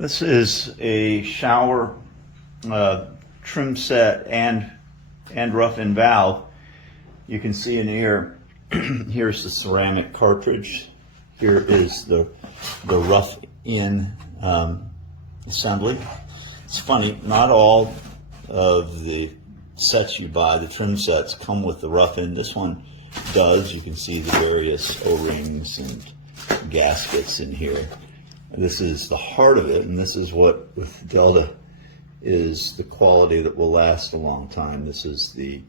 This is a shower trim set and rough-in valve. You can see in here, here's the ceramic cartridge. Here is the rough-in assembly. It's funny, not all of the sets you buy, the trim sets, come with the rough-in. This one does. You can see the various O-rings and gaskets in here. This is the heart of it, and this is what with Delta is the quality that will last a long time. This is the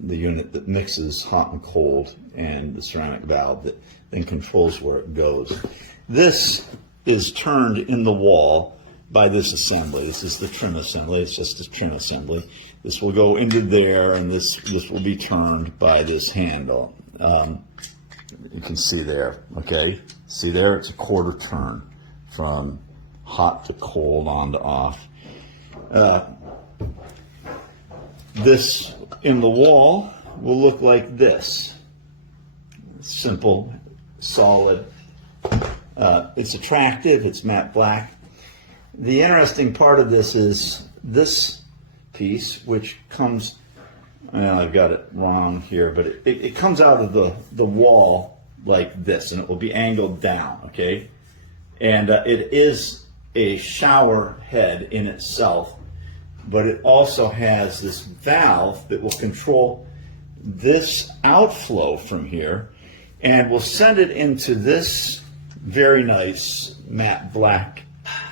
unit that mixes hot and cold, and the ceramic valve that then controls where it goes. This is turned in the wall by this assembly. This is the trim assembly. It's just a trim assembly. This will go into there, and this will be turned by this handle. You can see there, okay? See there, it's a quarter turn from hot to cold, on to off. This in the wall will look like this. Simple, solid. It's attractive, it's matte black. The interesting part of this is this piece, which comes, I've got it wrong here, but it comes out of the wall like this, and it will be angled down, okay? And it is a shower head in itself, but it also has this valve that will control this outflow from here, and will send it into this very nice matte black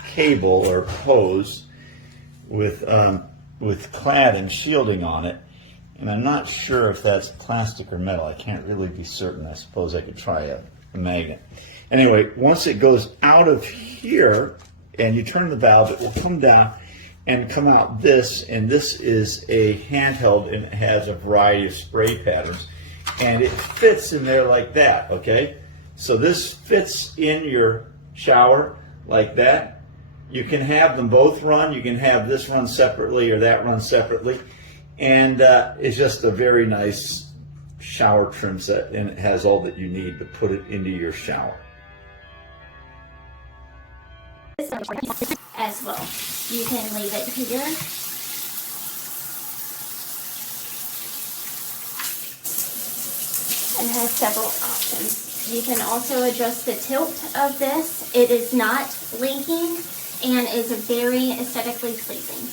cable or hose with clad and shielding on it. And I'm not sure if that's plastic or metal. I can't really be certain. I suppose I could try a magnet. Anyway, once it goes out of here and you turn the valve, it will come down and come out this, and this is a handheld, and it has a variety of spray patterns, and it fits in there like that, okay? So this fits in your shower like that. You can have them both run. You can have this run separately or that run separately. And it's just a very nice shower trim set, and it has all that you need to put it into your shower. As well. You can leave it here. And has several options. You can also adjust the tilt of this. It is not linking and is very aesthetically pleasing.